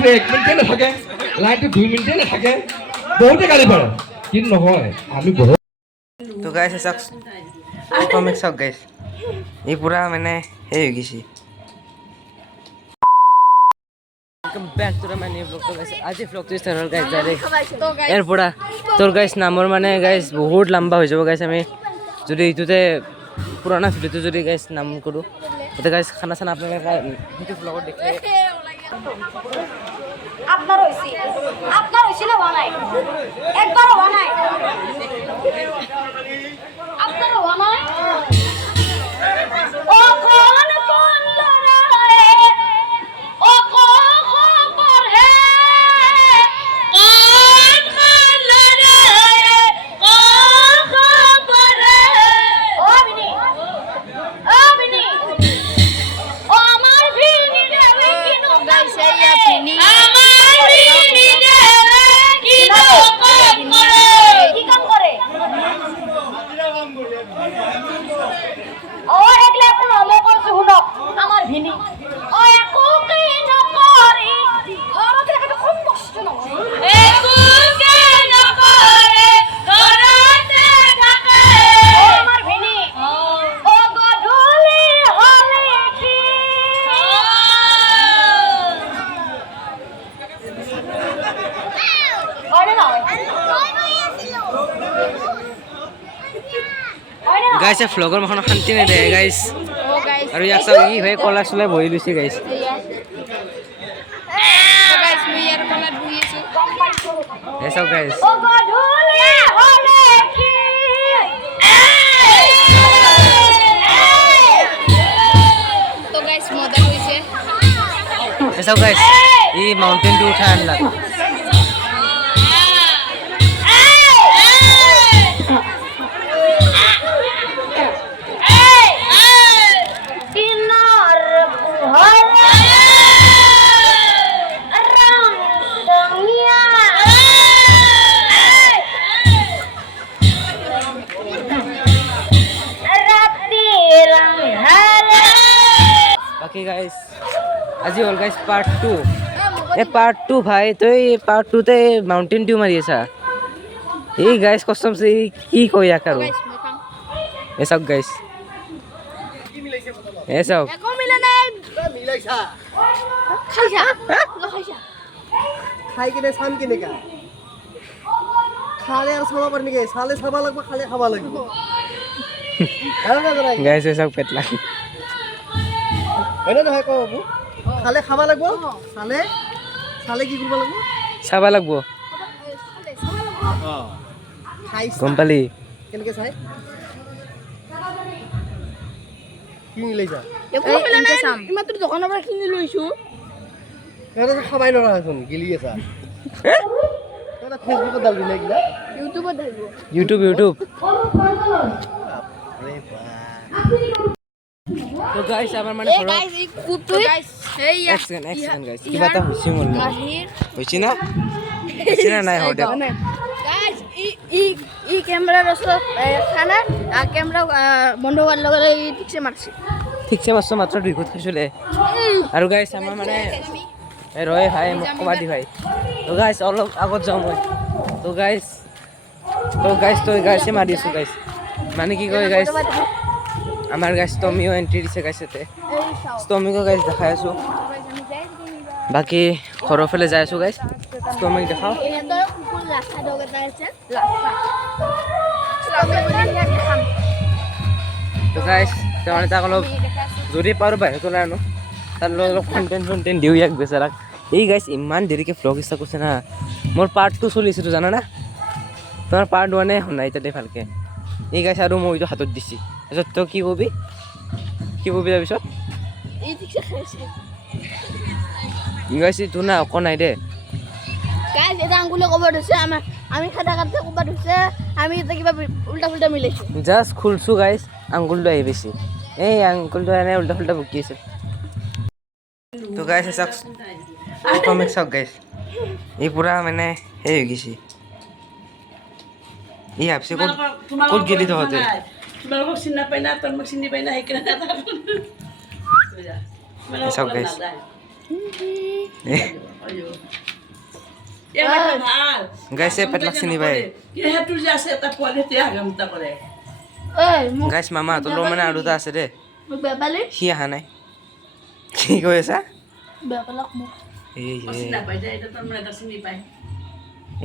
লাইনটো 1 মিনিটে নাথাকে, লাইনটো 2 মিনিটে নাথাকে, বহুতে গালি পাৰে, কিন্তু নহয় আমি বহুত। তো গাইছ চাওক কমিক চাওক গাইছ, ই পুৰা মানে সেই হৈ গৈছে। Back to my new blog. তো গাইছ আজি ব্লগটো ষ্টাৰ্ট হ'ল গাইছ ডাইৰেক্ট ইয়াৰ পৰা। তোৰ গাইছ নামৰ মানে গাইছ বহুত লম্বা হৈ যাব গাইছ। আমি যদি এইটোতে পুৰণা ভিডিঅ'টো যদি গাইছ নাম কৰোঁ, এতিয়া গাইছ খানা চানা আপোনালোকে সেইটো ব্লগত দেখিলে। আপনার হইছে না হওয়া নাই, একবারও হওয়া নাই, আপনার হওয়া নাই। ও কোন কোন লড়াই, ও খবর হে, কোন কোন লড়াই, ও খবর হে। ও বিনি, ও বিনি, ও আমার বিনি রে, কি নো গাইছে ইয়া বিনি। আমার ভিনি ও একো কে নকরি ঘর থেকে তো খুব কষ্ট না একো কে নকরে ঘরতে থাকে ও আমার ভিনি ও গধূলি হলে কি আরে না গাইছে ফ্লগৰ মাখনো শান্তি নাই দে গাইছ। আৰু ইয়াক চাওক ই ভাই কলা চলাই বহি লৈছে গাইছ। এই চাওক গাইছ এই চাওক গাইছ ই মাউণ্টেইনটো উঠাই আনলা। বাকি গাইছ আজি হ'ল গাইছ পাৰ্ট 2। এই পাৰ্ট 2 ভাই তই পাৰ্ট 2তে মাউণ্টেইন ডিউ মাৰি আছা। এই গাইছ কষ্টম চে কি কৈ ইয়াক আৰু এই চাওক গাইছ এই চাওক খাই কিনে চাম কেনেকা খালে আৰু চাব পাৰি নেকি? চালে চাব লাগিব, খালে খাব লাগিব। গাইছ এই চাওক পেটলা হয়নে নহয় কওঁ বাবু? খালে খাব লাগিব, চালে চালে কি কৰিব লাগিব? চাব লাগিব। খাই গম পালি কেনেকৈ চাই কি মিলাইছা? ইমাত্ৰ দোকানৰ পৰা কিনি লৈছো সিহঁতে খাবাই নোৱাৰাচোন, গিলি আছা। ফেচবুকত ডালবি না কিবা? ইউটিউবত ধাৰিব ইউটিউব ইউটিউব। তো গাইছ আমাৰ মানে ঘৰত এই কুটু গাইস এই এক সেকেন্ড গাইছ কিবা এটা হৈছে মোৰ হৈছে না হৈছে না নাই হ'ব দে গাইস ই ক্যামেৰা ৰসত খানা ক্যামেৰা বন্ধ হোৱাৰ লগে লগে ঠিকছে মাৰছে ঠিকছে মাছ মাত্ৰ 2 ঘট খাইছিলে। আৰু গাইছ আমাৰ মানে এই ৰয় ভাই মোক কবা দি ভাই। তো গাইছ অলপ আগত যাওঁ মই। তো গাইছ তো গাইছে মাৰি আছোঁ গাইছ। মানে কি কয় গাইছ আমাৰ গাইছ টমিও এণ্ট্ৰি দিছে গাইছ ইয়াতে। টমিকো গাইছ দেখাই আছোঁ। বাকী ঘৰৰ ফালে যাই আছোঁ গাইছ। টমিক দেখাওঁ। তো গাইছ তাৰমানে তাক অলপ যদি পাৰোঁ বাহিৰত ওলাই আনো, তাৰ লগত অলপ কণ্টেণ্ট দিওঁ ইয়াক বেচাৰাক। এই গাইছ ইমান দেৰিকৈ ভ্লগ ষ্টাৰ্ট কৰিছে না। মোৰ পাৰ্ট 2 চলি আছেতো জানা না? তোমাৰ পাৰ্ট 1 শুনাই তাতে ভালকৈ। এই গাইছ আৰু মই এইটো হাতত দিছি। তাৰপিছত তই কি কবি তাৰপিছত গাইছ তোৰ না অকণ নাই দে গাইস এটা আঙ্গুলে কভার হচ্ছে আমি খাটা কাটতে কভার হচ্ছে আমি এটা কিবা উল্টা ফুল্টা মিলাইছো জাস্ট খুলছো গাইছ আঙ্গুলটো আহি বেছি এই আঙ্গুলটো এনে উল্টা ফুল্টা বকি আছে। তো গাইছ চাওক কমিক চাওক গাইছ এই পুৰা মানে সেই হৈ গৈছে। এই ভাবছি ক'ত গেলি তহঁতে তোমালোকক চিনি নাপাই না তোৰ মোক চিনি পাই না সেইকাৰণে চাওক গাইছ Guys, এই পেটলাক চিনি পাই। সেইটো যে আছে এটা পোৱালি এতিয়া আগামতা কৰে গাইছ মামা তোৰ মানে আৰু এটা আছে দে মোক বেপালি সি অহা নাই কি কৈ আছা বেপালক মোক এই চিনি নাপাই যে এটা তাৰ মানে এটা চিনি পায়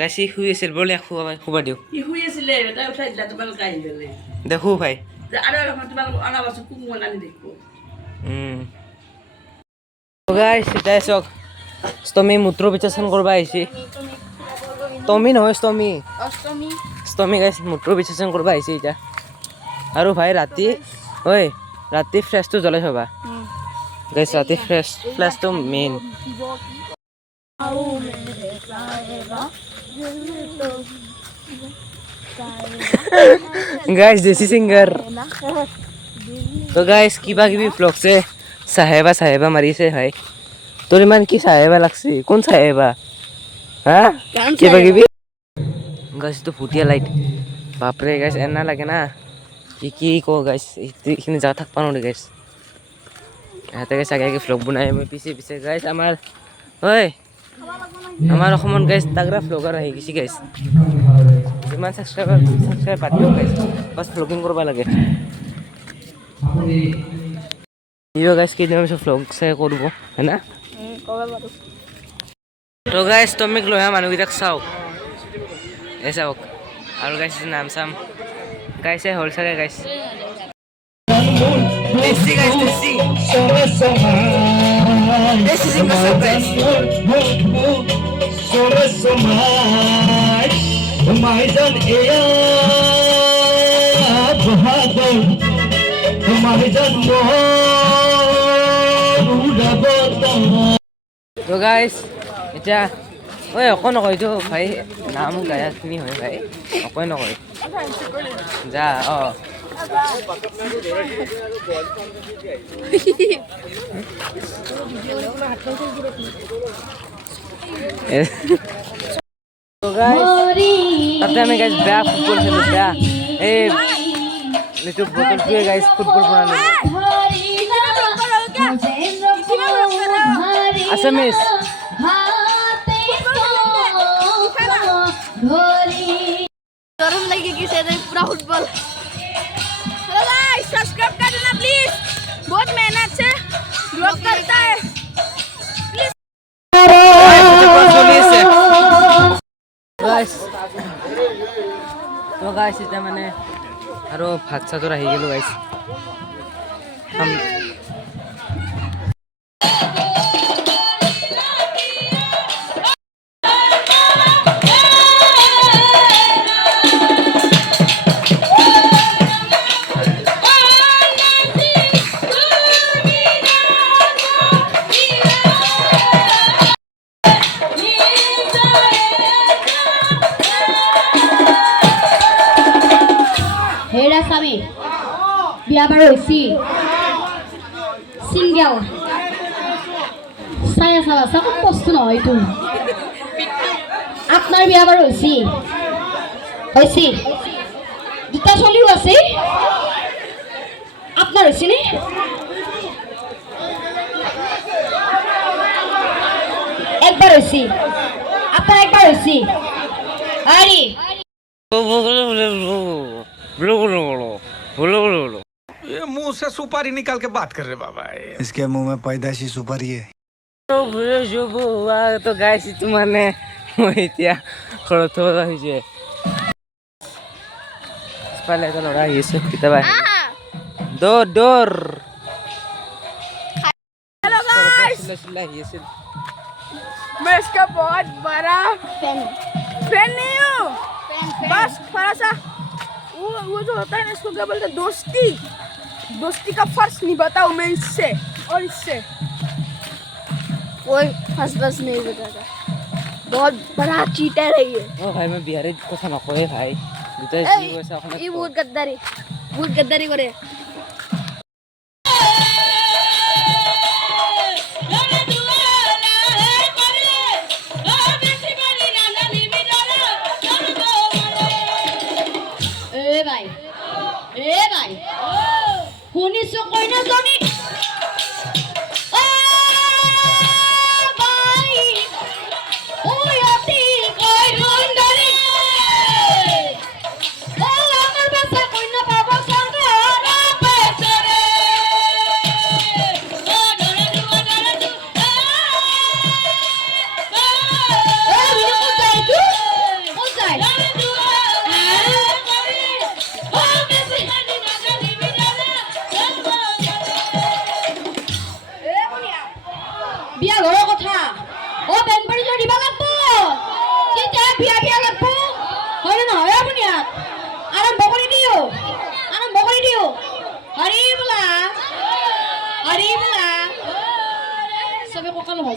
গাইছ সি শুই আছিল বলে শুবা দিওঁ ই শুই আছিলে এটা উঠাই দিলা তোমালোক আহিলে দেখো ভাই আৰু এখন তোমালোক অনাবাচোন কুকুৰ আনি দেখো গাইছ এতিয়া চক ষ্টমি মূত্ৰ বিচেচন কৰিব আহিছে টমি নহয় ষ্টমি অষ্টমী ষ্টমি গাইছ মূত্ৰ বিচেচন কৰিব আহিছে এতিয়া আৰু ভাই ৰাতি ঐ ৰাতি ফ্ৰেছটো জ্বলাই থবা গাইছ ৰাতি ফ্ৰেছটো মেইন গাইছ দেশী সিংগাৰ তো গাইছ কিবা কিবি ব্লগছে চাহেবা মাৰিছে ভাই তোৰ ইমান কি চাহেবা লাগছে কোন চাহেবা হা কিবা কিবি গাইছ তো ফুটিয়া লাইট বাপৰে গাইছ এনা লাগে না কি কওঁ গাইছ এইখিনি জাগা থাকবা নোৱাৰি গাইছ ইহঁতে গাইছ আগে ভ্লগ বনাই মই পিছে গাইছ আমাৰ ঐ আমাৰ অসমত গাইছ তাগৰা ভ্লগাৰ আহি গৈছে গাইছ যিমান ছাবস্ক্ৰাইবাৰ বাদ দিয়ক গাইছ বাছ ভ্লগিং কৰিব লাগে ইও গাইছ কেইদিনমান পিছত ভ্লগ চাই কৰিব হয় না তো গাইছ টমিক লৈ আহা মানুহকেইটাক চাওক এই চাওক আৰু গাইছ নাম চাম গাইছে হ'ল চাগে গাইছ দেশী গাইছ দেশী সিংগাৰ চাওক গাইছ তো গাইছ এতিয়া ঐ অকণ নকয় এইটো ভাই নাম গায়কখিনি হয় ভাই অকণ নকয় যা তাতে আমি গাইছ বেয়া ফুটবল খেলোঁ বেয়া এই এইটো বটলটোৱে গাইছ ফুটবল পৰা নিলোঁ আছামিজ गरम लगी किसे पूरा फुटबॉल हेलो गाइस सब्सक्राइब कर देना प्लीज बहुत मेहनत से ब्लॉग करता है प्लीज তো গাইছ এতিয়া মানে আৰু ভাত চাতৰ আহি গ'লোঁ গাইছ हेरा सामी बिया बार होइसी सिंगल साया सावा सब कষ্ট নহয় তো আপনার বিয়া বাৰ হইছি দুটা চলিও আছে আপনার হইছি নি একবার হইছি আপনার একবার হইছি আরে ये मुंह से सुपारी निकाल के बात कर रहे बाबा इसके मुंह में पैदाइशी सुपारी है তো গাইছ এইটো মানে মই এতিয়া ঘৰত থব আহিছে পালে এটা ল'ৰা আহি আছে কেতিয়াবা দৌৰ हेलो गाइस আহি আছিল मैं इसका बहुत बड़ा फैन नहीं हूँ बस थोड़ा सा वो जो होता है ना इसको क्या बोलते हैं दोस्ती का फर्ज निभाता हूँ मैं इससे और इससे कोई बस नहीं बताता बहुत बड़ा चीटर है ये ভাই মই বিহারে কথা নকয়ে ভাই দুটাই ये बहुत गद्दारी करे ए भाई শুনিছো কইনা জনি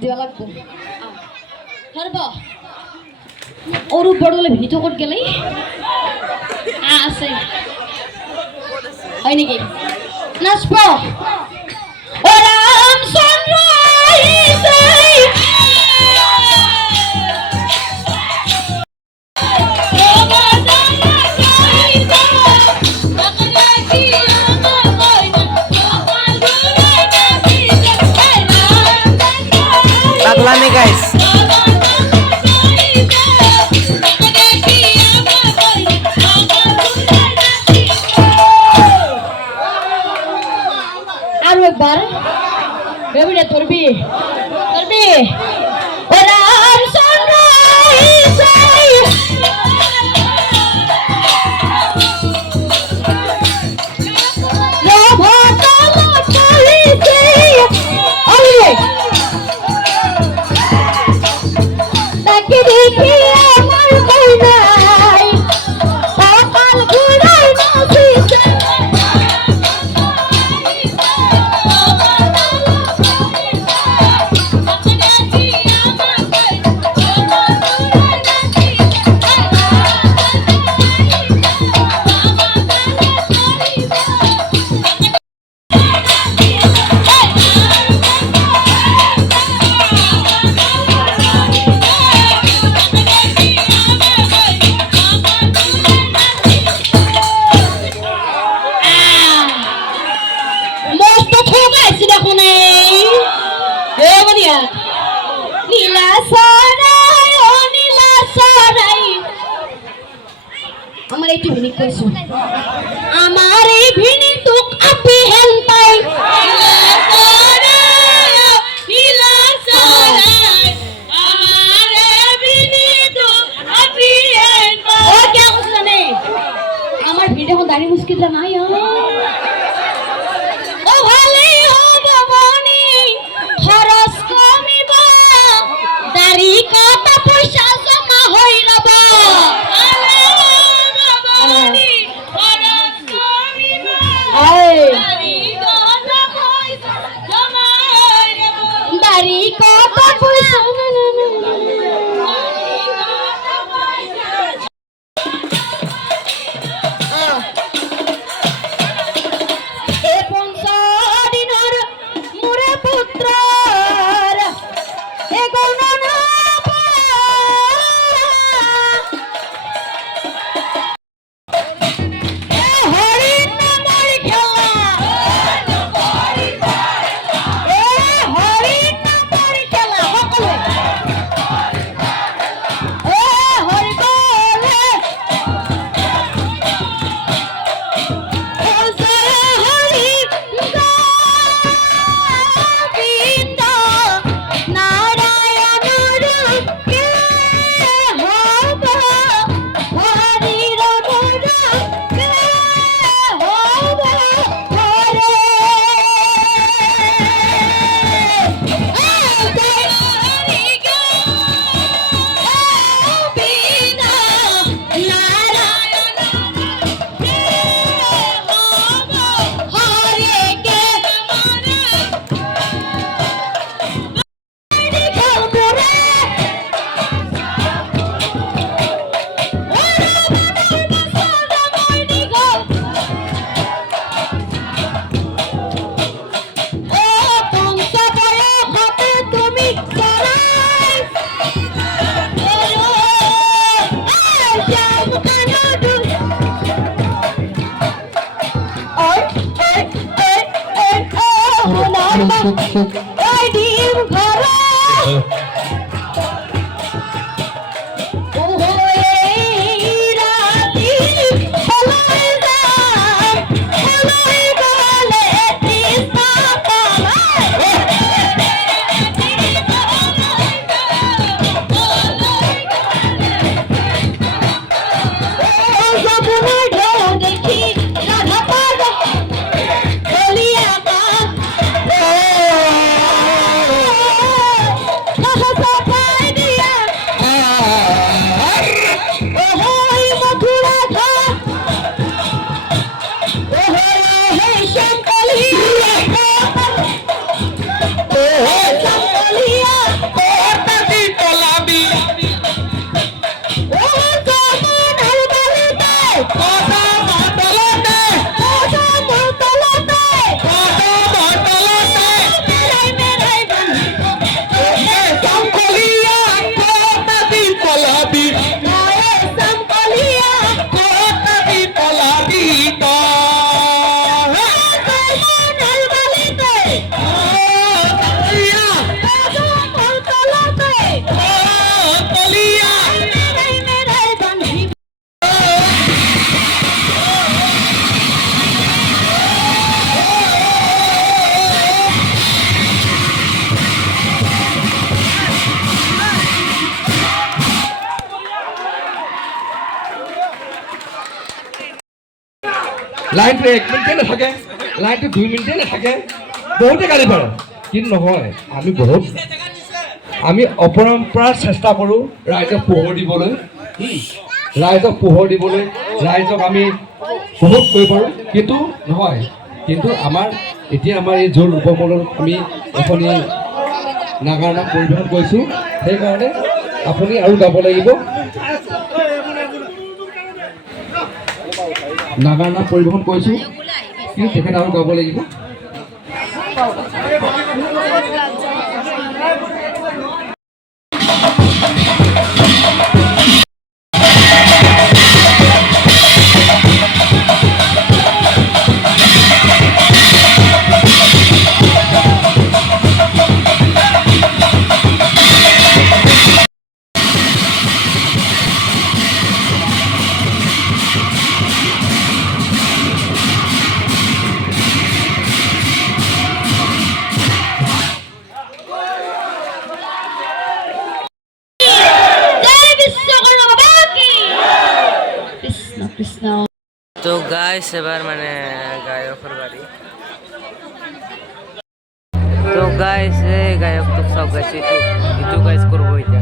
দিয়া লাগবো হরব ওরু বড়লে ভিতো কত গেলে আছে হয় নাকি নাচব ও রামচন্দ্র পাগলামি গাইস আরো একবার বেবিটা ধরবি ও রামচন্দ্র তাকে দেখি আমার কই নাই সকাল ঘুরাই নাচিছে মস্ত ঠকাইছি দেখুন এ বলিয়া নীলা সরাই ও নীলা সরাই আমার একটু ভিনিক কইছো আমার এই ভিনি তুক আপি হেল পাই নীলা সরাই আমার এই ভিনি তুক আপি হেল পাই ও কে বুঝলে আমার ভিডিও দাঁড়ি মুশকিলটা নাই ও ভালে হবে মনি খরচ কমিব দাড়ি কত পয়সা জমা হই রব ভালে হবে মনি খরচ কমিব দাড়ি কত পয়সা জমা হই রব দাড়ি কত পয়সা লাইনটো 1 মিনিটে নাথাকে, লাইনটো 2 মিনিটে নাথাকে, বহুতে গালি পাৰে। কিন্তু নহয়, আমি অপৰম্পৰাৰ চেষ্টা কৰোঁ ৰাইজক পোহৰ দিবলৈ, ৰাইজক আমি বহুত কৰিব পাৰোঁ। কিন্তু নহয়, কিন্তু আমাৰ এই জোৰ উপমলত আমি এখনি নাগাৰা পৰিৱেশন কৰিছোঁ। সেইকাৰণে আপুনি আৰু গাব লাগিব, নাগাৰা পৰিৱেশন কৰিছোঁ, কিন্তু তেখেত আৰু গাব লাগিব। জয় বিশ্বকর্মা বাবা কি কৃষ্ণ কৃষ্ণ। তো গাইস এবার মানে গায়কের বাড়ি। তো গাইস গায়ক তো সব গাইছে, একটু গাইস করবো এটা।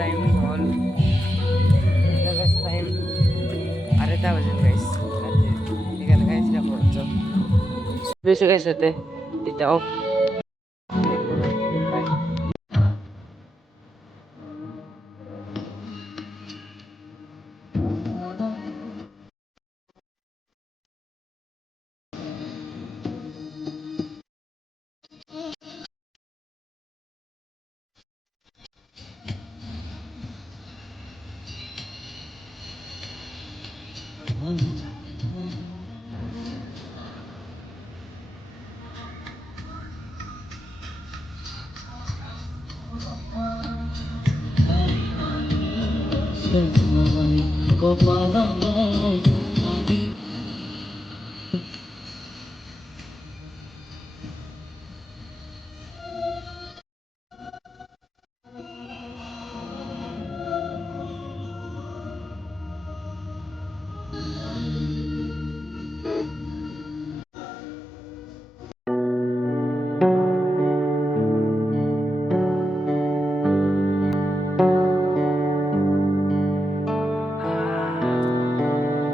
টাইম হল টাইম 8টা বাজে গাইস, এখানে গাইস বেশি গাইস সাথে এটা অফ। Gopalam